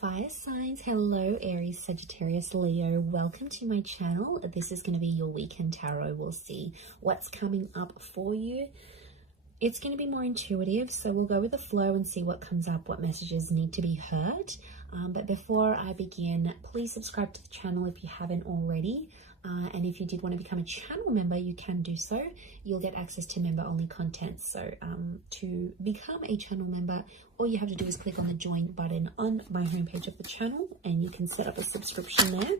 Fire signs, hello Aries, Sagittarius, Leo. Welcome to my channel. This is going to be your weekend tarot. We'll see what's coming up for you. It's going to be more intuitive, so we'll go with the flow and see what comes up, what messages need to be heard. But before I begin, please subscribe to the channel if you haven't already. And if you did want to become a channel member, you can do so. You'll get access to member-only content. So to become a channel member, all you have to do is click on the join button on my homepage of the channel, and you can set up a subscription there.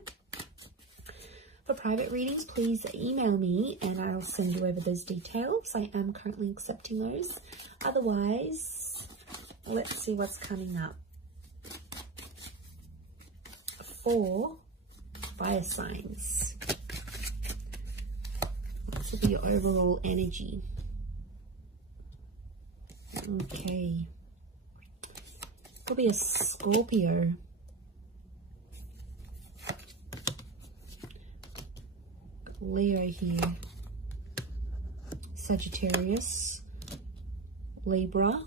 For private readings, please email me and I'll send you over those details. I am currently accepting those. Otherwise, let's see what's coming up for fire signs. This will be your overall energy. Okay. Could be a Scorpio. Leo here. Sagittarius. Libra.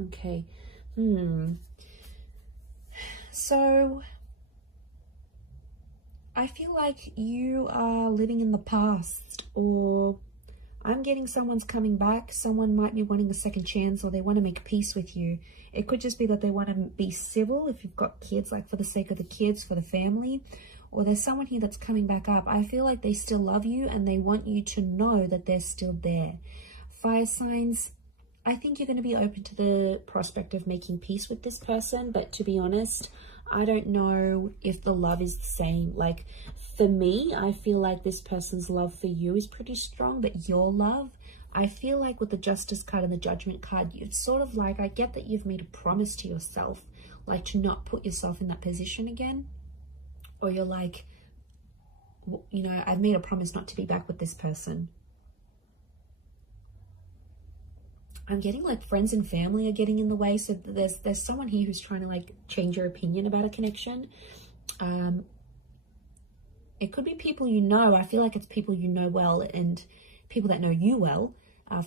Okay. So I feel like you are living in the past, or I'm getting someone's coming back. Someone might be wanting a second chance, or they want to make peace with you. It could just be that they want to be civil if you've got kids, like for the sake of the kids, for the family. Or there's someone here that's coming back up. I feel like they still love you and they want you to know that they're still there. Fire signs, I think you're going to be open to the prospect of making peace with this person. But to be honest, I don't know if the love is the same. Like for me, I feel like this person's love for you is pretty strong, but your love, I feel like with the Justice card and the Judgment card, it's sort of like, I get that you've made a promise to yourself, like to not put yourself in that position again. Or you're like, you know, I've made a promise not to be back with this person. I'm getting like friends and family are getting in the way. So there's someone here who's trying to like change your opinion about a connection. It could be people you know. I feel like it's people you know well and people that know you well,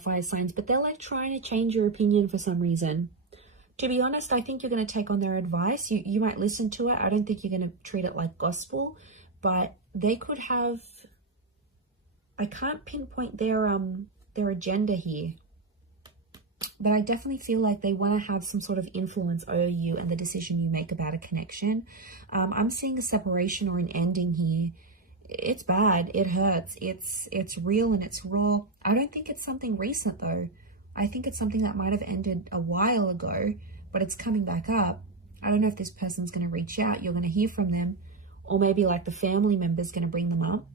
fire signs. But they're like trying to change your opinion for some reason. To be honest, I think you're going to take on their advice. You might listen to it. I don't think you're going to treat it like gospel. But they could have... I can't pinpoint their agenda here. But I definitely feel like they want to have some sort of influence over you and the decision you make about a connection. I'm seeing a separation or an ending here. It's bad. It hurts. It's real and it's raw. I don't think it's something recent though. I think it's something that might have ended a while ago, but it's coming back up. I don't know if this person's going to reach out. You're going to hear from them, or maybe like the family member's going to bring them up.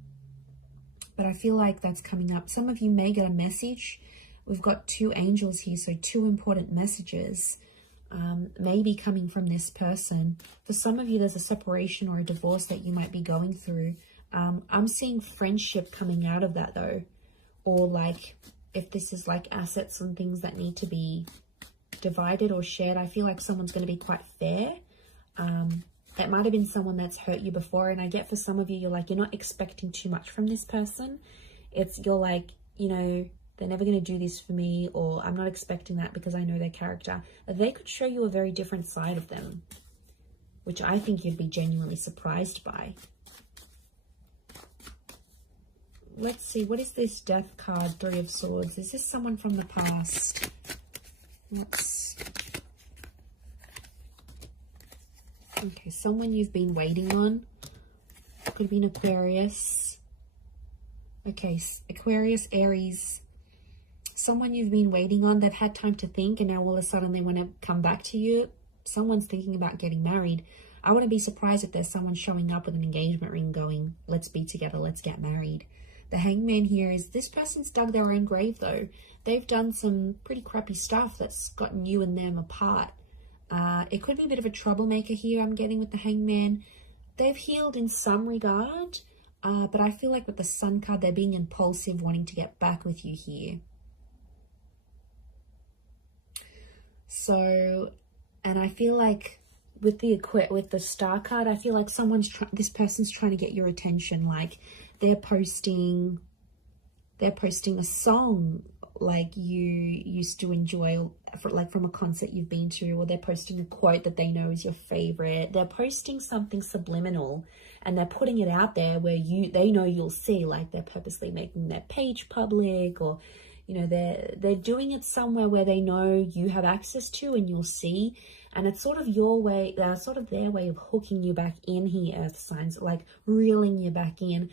But I feel like that's coming up. Some of you may get a message. We've got two angels here, so two important messages maybe coming from this person. For some of you, there's a separation or a divorce that you might be going through. I'm seeing friendship coming out of that though, or like if this is like assets and things that need to be divided or shared, I feel like someone's going to be quite fair. That might have been someone that's hurt you before, and I get for some of you, you're like, you're not expecting too much from this person. You're like, you know, they're never going to do this for me, or I'm not expecting that because I know their character. They could show you a very different side of them, which I think you'd be genuinely surprised by. Let's see, what is this Death card, Three of Swords? Is this someone from the past? Okay, someone you've been waiting on. Could be an Aquarius. Okay, Aquarius, Aries. Someone you've been waiting on. They've had time to think, and now all of a sudden they want to come back to you. Someone's thinking about getting married. I wouldn't be surprised if there's someone showing up with an engagement ring going, let's be together, let's get married. The Hangman here is this person's dug their own grave though. They've done some pretty crappy stuff that's gotten you and them apart. It could be a bit of a troublemaker here I'm getting with the Hangman. They've healed in some regard, but I feel like with the Sun card, they're being impulsive, wanting to get back with you here. So, and I feel like with the Star card, I feel like this person's trying to get your attention. Like they're posting a song like you used to enjoy, like from a concert you've been to, or they're posting a quote that they know is your favorite. They're posting something subliminal and they're putting it out there where they know you'll see, like they're purposely making their page public, or you know, they're doing it somewhere where they know you have access to and you'll see. And it's sort of your way, sort of their way of hooking you back in here, earth signs, like reeling you back in,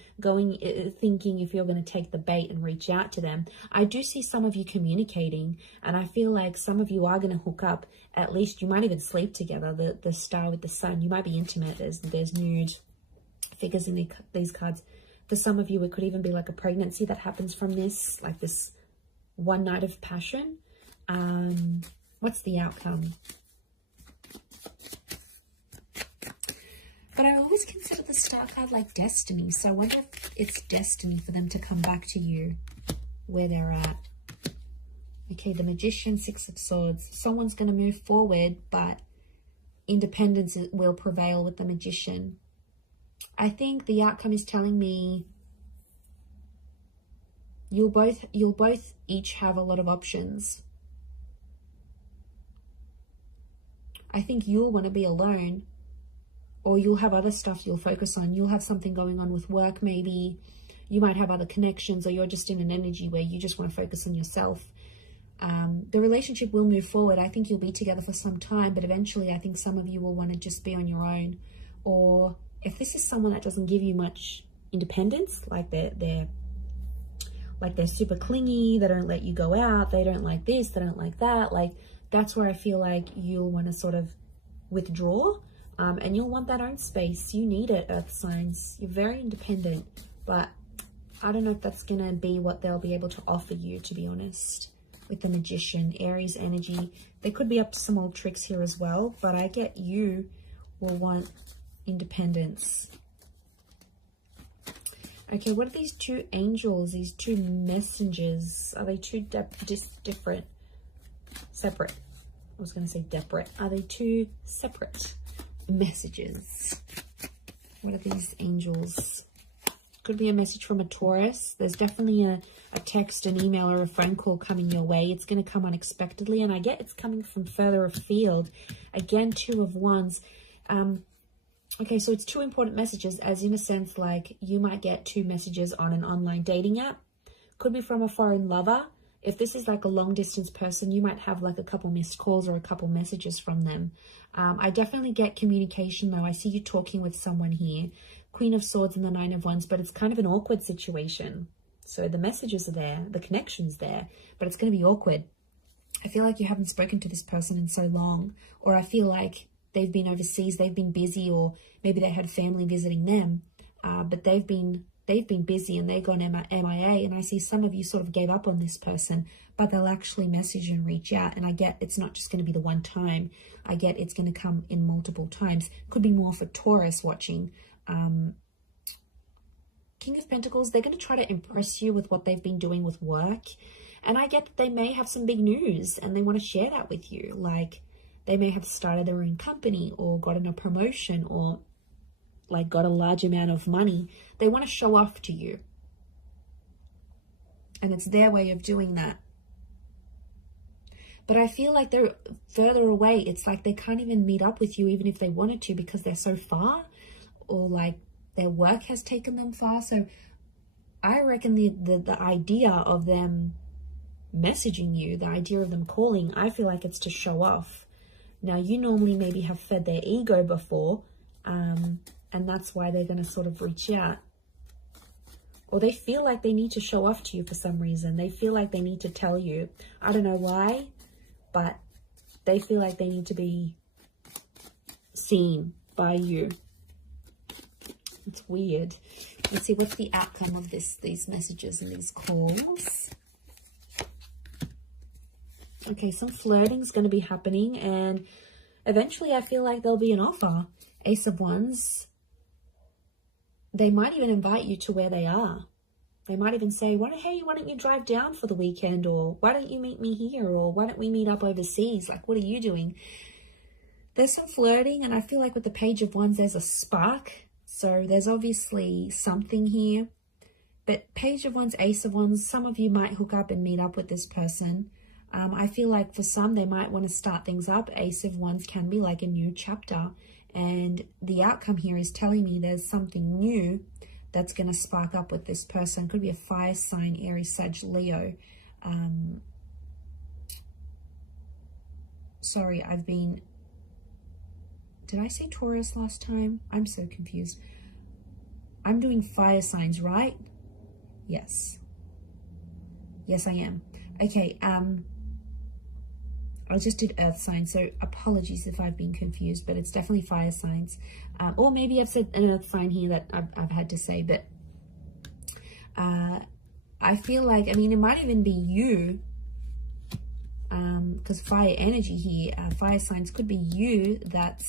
thinking if you're going to take the bait and reach out to them. I do see some of you communicating, and I feel like some of you are going to hook up. At least you might even sleep together. The star with the sun, you might be intimate. There's nude figures in these cards. For some of you, it could even be like a pregnancy that happens from this, like this one night of passion. What's the outcome? But I always consider the star card like destiny. So I wonder if it's destiny for them to come back to you where they're at. Okay, the Magician, Six of Swords. Someone's going to move forward, but independence will prevail with the Magician. I think the outcome is telling me you'll both each have a lot of options. I think you'll want to be alone, or you'll have other stuff you'll focus on. You'll have something going on with work, maybe. You might have other connections, or you're just in an energy where you just want to focus on yourself. The relationship will move forward. I think you'll be together for some time, but eventually I think some of you will want to just be on your own. Or if this is someone that doesn't give you much independence, like they're super clingy, they don't let you go out, they don't like this, they don't like that, like that's where I feel like you'll want to sort of withdraw. And you'll want that own space. You need it, earth signs. You're very independent, but I don't know if that's going to be what they'll be able to offer you, to be honest. With the Magician, Aries energy, they could be up to some old tricks here as well, but I get you will want independence. Okay, what are these two angels, these two messengers? Are they two different? Separate. I was going to say separate. Are they two separate messages? What are these angels? Could be a message from a Taurus. There's definitely a text, an email, or a phone call coming your way. It's going to come unexpectedly, and I get it's coming from further afield. Again, Two of Wands. Okay, so it's two important messages, as in a sense, like you might get two messages on an online dating app. Could be from a foreign lover. If this is like a long distance person, you might have like a couple missed calls or a couple messages from them. I definitely get communication though. I see you talking with someone here. Queen of Swords and the Nine of Wands, but it's kind of an awkward situation. So the messages are there, the connection's there, but it's going to be awkward. I feel like you haven't spoken to this person in so long, or I feel like they've been overseas, they've been busy, or maybe they had family visiting them, but they've been busy and they've gone MIA, and I see some of you sort of gave up on this person, but they'll actually message and reach out, and I get it's not just going to be the one time. I get it's going to come in multiple times. Could be more for Taurus watching. King of Pentacles, they're going to try to impress you with what they've been doing with work, and I get that they may have some big news and they want to share that with you. Like they may have started their own company or gotten a promotion or like got a large amount of money. They want to show off to you, and it's their way of doing that. But I feel like they're further away. It's like they can't even meet up with you even if they wanted to, because they're so far, or like their work has taken them far. So I reckon the idea of them messaging you, the idea of them calling, I feel like it's to show off. Now, you normally maybe have fed their ego before, and that's why they're going to sort of reach out. Or they feel like they need to show off to you for some reason. They feel like they need to tell you. I don't know why, but they feel like they need to be seen by you. It's weird. Let's see, what's the outcome of these messages and these calls? Okay, some flirting is going to be happening, and eventually I feel like there'll be an offer. Ace of Wands. They might even invite you to where they are. They might even say, hey, why don't you drive down for the weekend? Or why don't you meet me here? Or why don't we meet up overseas? Like, what are you doing? There's some flirting, and I feel like with the Page of Wands, there's a spark. So there's obviously something here. But Page of Wands, Ace of Wands, some of you might hook up and meet up with this person. I feel like for some, they might want to start things up. Ace of Wands can be like a new chapter. And the outcome here is telling me there's something new that's going to spark up with this person. Could be a fire sign, Aries, Sag, Leo. Sorry, did I say Taurus last time? I'm so confused. I'm doing fire signs, right? Yes. Yes, I am. Okay, I just did earth signs, so apologies if I've been confused, but it's definitely fire signs. Or maybe I've said an earth sign here that I've had to say, but I feel like, I mean, it might even be you, because fire energy here, fire signs could be you that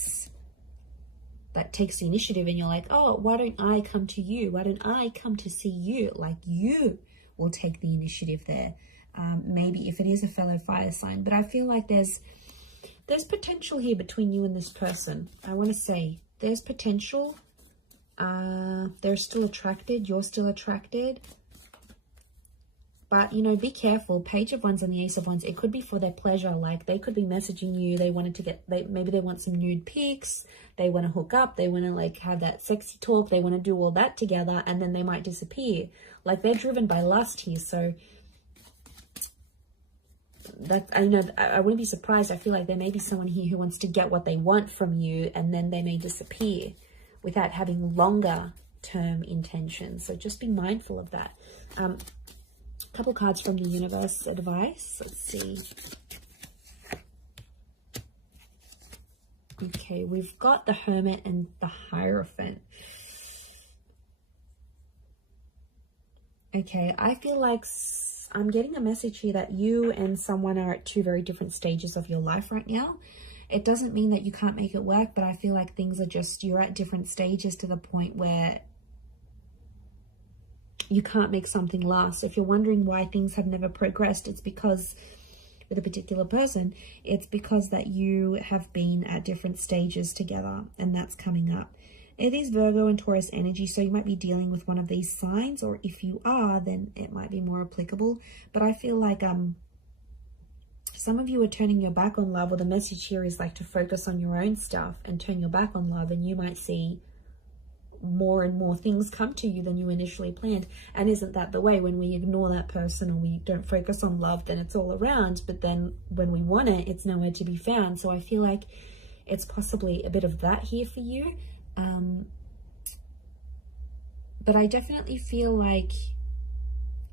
takes the initiative, and you're like, oh, why don't I come to you? Why don't I come to see you? Like, you will take the initiative there. Maybe if it is a fellow fire sign, but I feel like there's potential here between you and this person. I want to say there's potential. They're still attracted. You're still attracted. But, you know, be careful. Page of Wands and the Ace of Wands, it could be for their pleasure. Like, they could be messaging you. They wanted to maybe they want some nude pics. They want to hook up. They want to, like, have that sexy talk. They want to do all that together, and then they might disappear. Like, they're driven by lust here. So, I wouldn't be surprised. I feel like there may be someone here who wants to get what they want from you, and then they may disappear without having longer term intentions. So just be mindful of that. Couple cards from the universe advice. Let's see. Okay, we've got the Hermit and the Hierophant. Okay, I feel like I'm getting a message here that you and someone are at two very different stages of your life right now. It doesn't mean that you can't make it work, but I feel like things are just, you're at different stages to the point where you can't make something last. So if you're wondering why things have never progressed, it's because with a particular person, it's because that you have been at different stages together, and that's coming up. It is Virgo and Taurus energy, so you might be dealing with one of these signs, or if you are, then it might be more applicable. But I feel like some of you are turning your back on love, or the message here is like to focus on your own stuff and turn your back on love, and you might see more and more things come to you than you initially planned. And isn't that the way? When we ignore that person or we don't focus on love, then it's all around, but then when we want it, it's nowhere to be found. So I feel like it's possibly a bit of that here for you. But I definitely feel like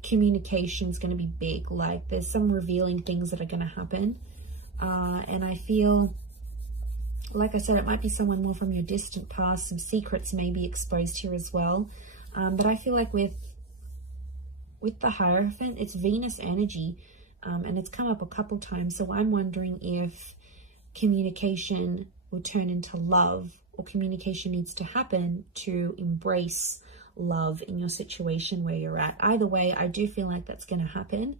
communication is going to be big. Like, there's some revealing things that are going to happen. And I feel, like I said, it might be someone more from your distant past. Some secrets may be exposed here as well. But I feel like with the Hierophant, it's Venus energy. And it's come up a couple times. So I'm wondering if communication will turn into love, or communication needs to happen to embrace love in your situation where you're at. Either way, I do feel like that's going to happen.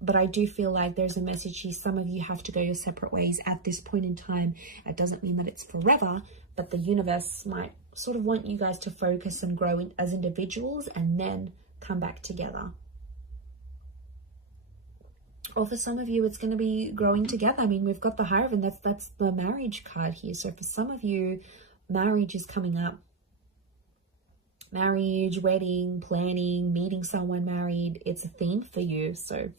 But I do feel like there's a message here. Some of you have to go your separate ways at this point in time. It doesn't mean that it's forever, but the universe might sort of want you guys to focus and grow as individuals and then come back together. Or for some of you, it's going to be growing together. I mean, we've got the Hierophant. That's the marriage card here. So for some of you, marriage is coming up. Marriage, wedding, planning, meeting someone married. It's a theme for you. So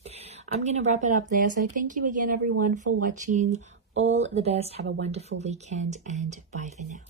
I'm going to wrap it up there. So thank you again, everyone, for watching. All the best. Have a wonderful weekend, and bye for now.